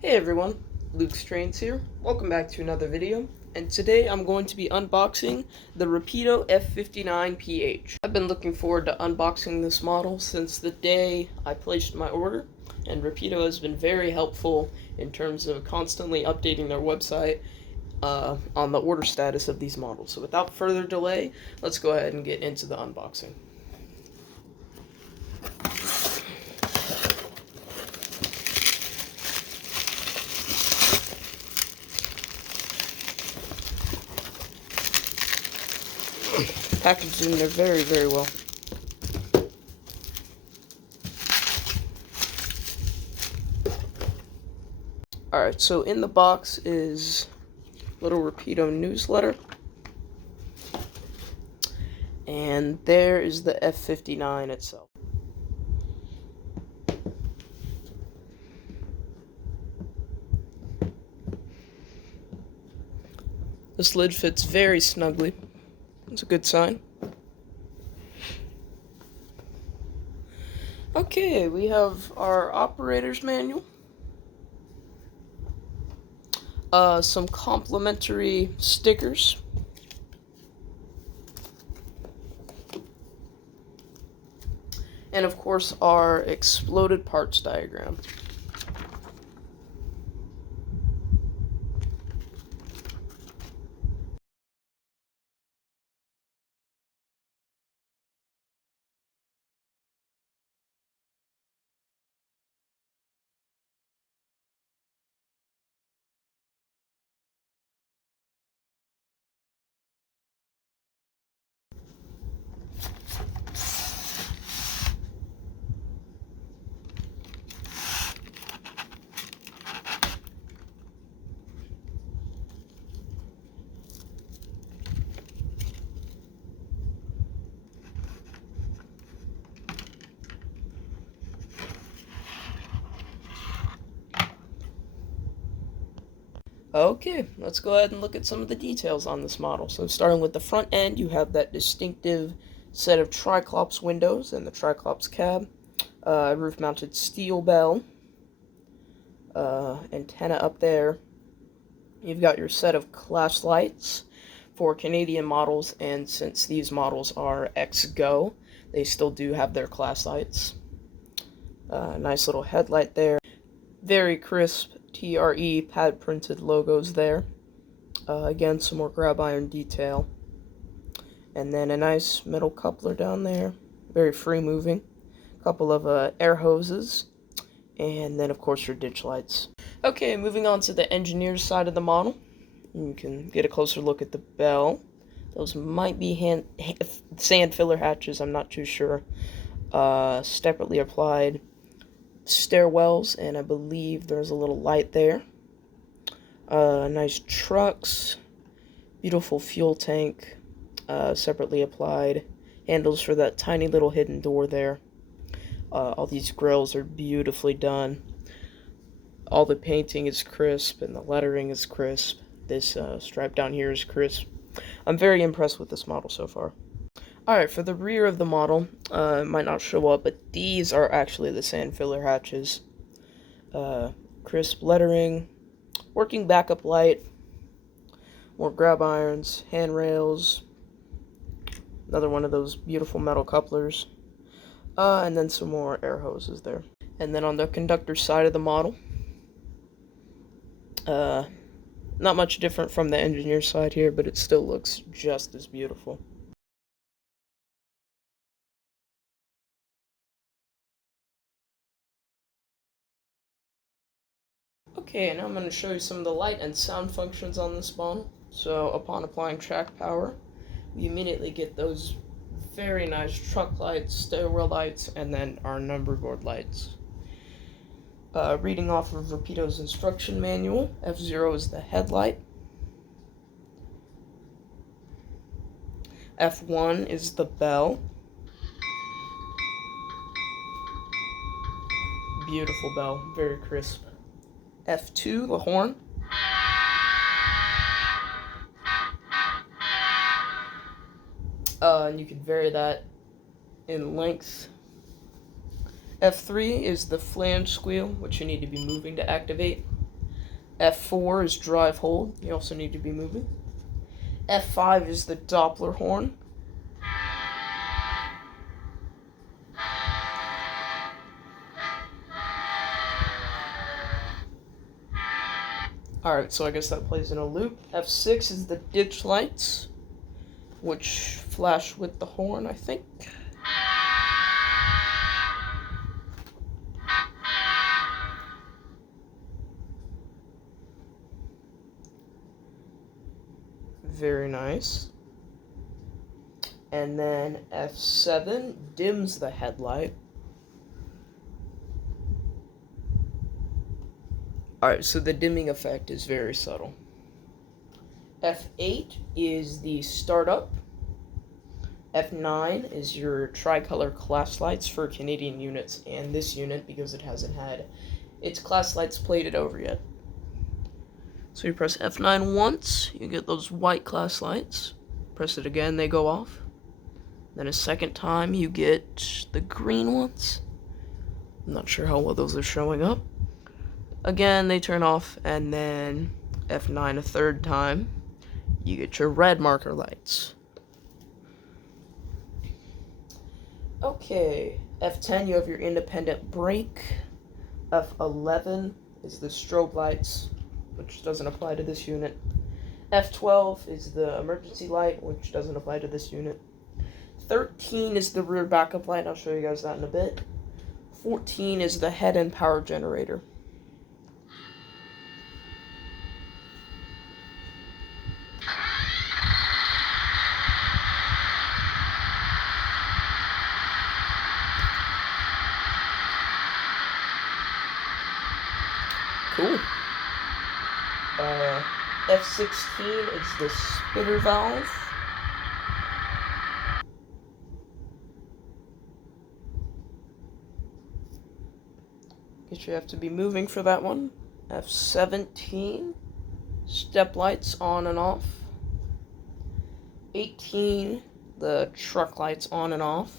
Hey everyone, Luke's Trains here. Welcome back to another video, and today I'm going to be unboxing the Rapido F59PH. I've been looking forward to unboxing this model since the day I placed my order, and Rapido has been very helpful in terms of constantly updating their website on the order status of these models. So without further delay, let's go ahead and get into the unboxing. Packaged in there very, very well. Alright, so in the box is a little Rapido newsletter. And there is the F59 itself. This lid fits very snugly. It's a good sign. Okay, we have our operator's manual. Some complimentary stickers. And of course, our exploded parts diagram. Okay, let's go ahead and look at some of the details on this model. So starting with the front end, you have that distinctive set of Triclops windows and the Triclops cab, roof-mounted steel bell, antenna up there. You've got your set of class lights for Canadian models, and since these models are X-Go, they still do have their class lights. Nice little headlight there. Very crisp TRE pad printed logos there. Again, some more grab iron detail. And then a nice metal coupler down there. Very free moving. A couple of air hoses. And then, of course, your ditch lights. Okay, moving on to the engineer's side of the model. You can get a closer look at the bell. Those might be sand filler hatches, I'm not too sure. Separately applied stairwells, and I believe there's a little light there. Nice trucks, beautiful fuel tank, separately applied handles for that tiny little hidden door there. All these grills are beautifully done. All the painting is crisp and the lettering is crisp. This stripe down here is crisp. I'm very impressed with this model so far. Alright, for the rear of the model, it might not show up, but these are actually the sand filler hatches. Crisp lettering, working backup light, more grab irons, handrails, another one of those beautiful metal couplers, and then some more air hoses there. And then on the conductor side of the model, not much different from the engineer side here, but it still looks just as beautiful. Okay, now I'm going to show you some of the light and sound functions on this model. So upon applying track power, you immediately get those very nice truck lights, stairwell lights, and then our number board lights. Reading off of Rapido's instruction manual, F0 is the headlight. F1 is the bell. Beautiful bell, very crisp. F2, the horn. And you can vary that in length. F3 is the flange squeal, which you need to be moving to activate. F4 is drive hold. You also need to be moving. F5 is the Doppler horn. Alright, so I guess that plays in a loop. F6 is the ditch lights, which flash with the horn, I think. Very nice. And then F7 dims the headlight. Alright, so the dimming effect is very subtle. F8 is the startup. F9 is your tricolor class lights for Canadian units, and this unit, because it hasn't had its class lights plated over yet. So you press F9 once, you get those white class lights. Press it again, they go off. Then a second time, you get the green ones. I'm not sure how well those are showing up. Again, they turn off, and then F9 a third time, you get your red marker lights. Okay, F10, you have your independent brake. F11 is the strobe lights, which doesn't apply to this unit. F12 is the emergency light, which doesn't apply to this unit. 13 is the rear backup light, I'll show you guys that in a bit. 14 is the head and power generator. Cool. F16 is the spitter valve. Guess you have to be moving for that one. F17, step lights on and off. 18, the truck lights on and off.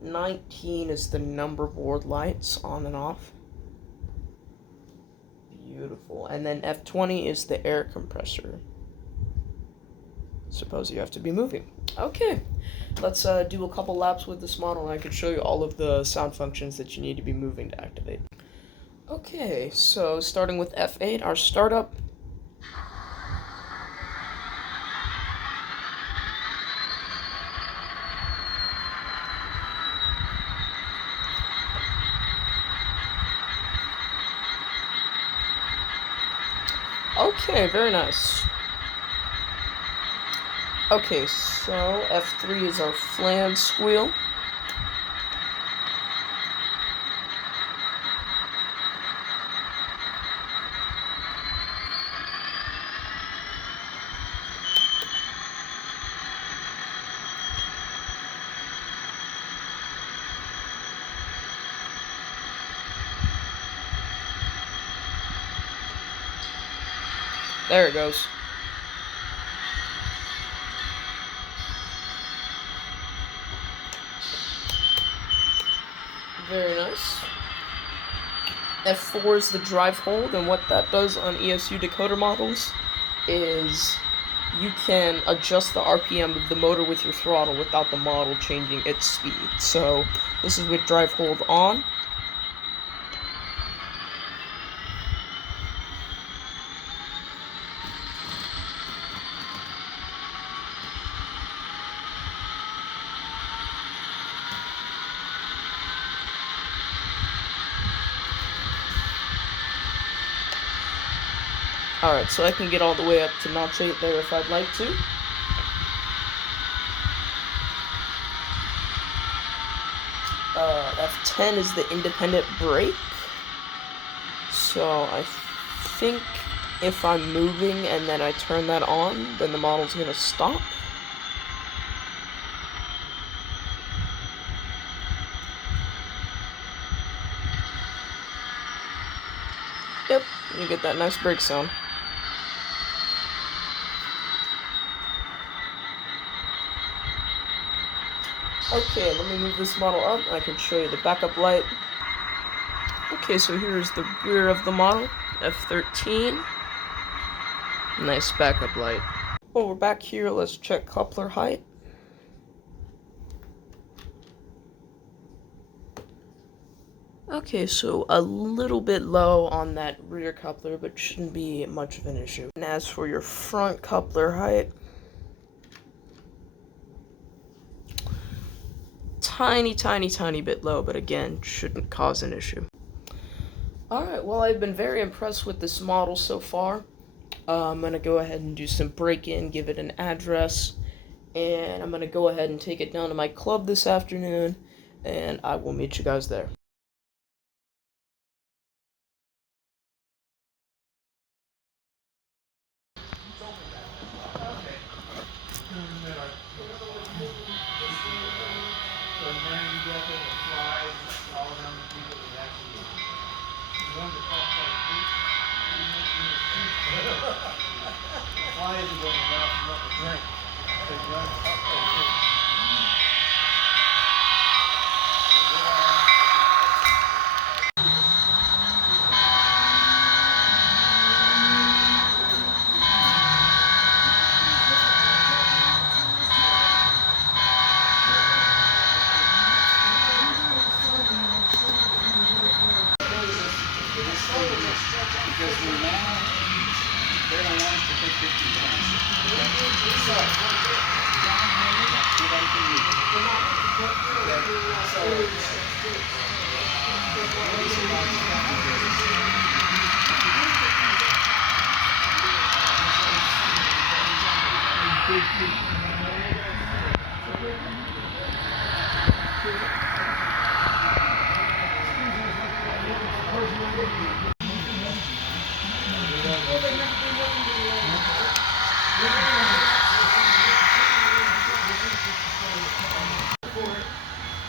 19 is the number board lights on and off. Beautiful. And then F20 is the air compressor. Suppose you have to be moving. Okay, let's do a couple laps with this model, and I can show you all of the sound functions that you need to be moving to activate. Okay, so starting with F8, our startup. Okay, very nice. Okay, so F3 is our flange squeal. There it goes. Very nice. F4 is the drive hold, and what that does on ESU decoder models is you can adjust the RPM of the motor with your throttle without the model changing its speed. So this is with drive hold on. Alright, so I can get all the way up to notch 8 there if I'd like to. F10 is the independent brake. So I think if I'm moving and then I turn that on, then the model's gonna stop. Yep, you get that nice brake sound. Okay, let me move this model up. I can show you the backup light. Okay, so here's the rear of the model. F13. Nice backup light. Well, we're back here. Let's check coupler height. Okay, so a little bit low on that rear coupler, but shouldn't be much of an issue. And as for your front coupler height, tiny bit low, but again, shouldn't cause an issue. Alright, well, I've been very impressed with this model so far. I'm going to go ahead and do some break-in, give it an address, and I'm going to go ahead and take it down to my club this afternoon, and I will meet you guys there. Because we're now, they don't want us to take 50 pounds.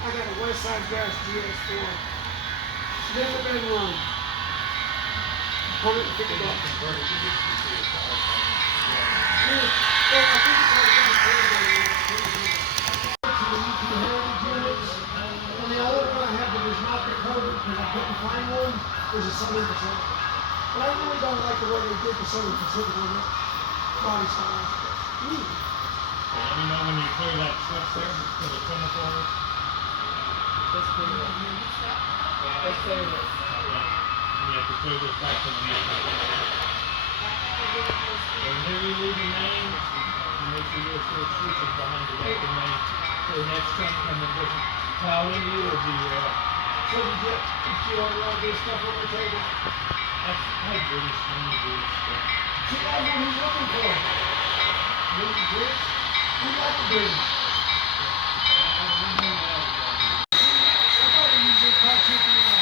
I got a West Side Gas GS4. Never been wrong. $150. I think it's and the only one I have that is not the code because I couldn't find one is a Southern Pacific. But I really don't like the way they did the Southern Pacific on this body style. You know when you clear that switch there for the trimmer forward? That's pretty good. That's pretty good. And you have to clear this back to the main. Whenever you leave the main, you make sure your switch is behind the back of the main. So the next time coming doesn't plow into you or do So did you order all this stuff on the table? that's how British when you do stuff. See, that's what he's looking for. British? We like the British. Somebody usually calls it the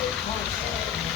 8 parts.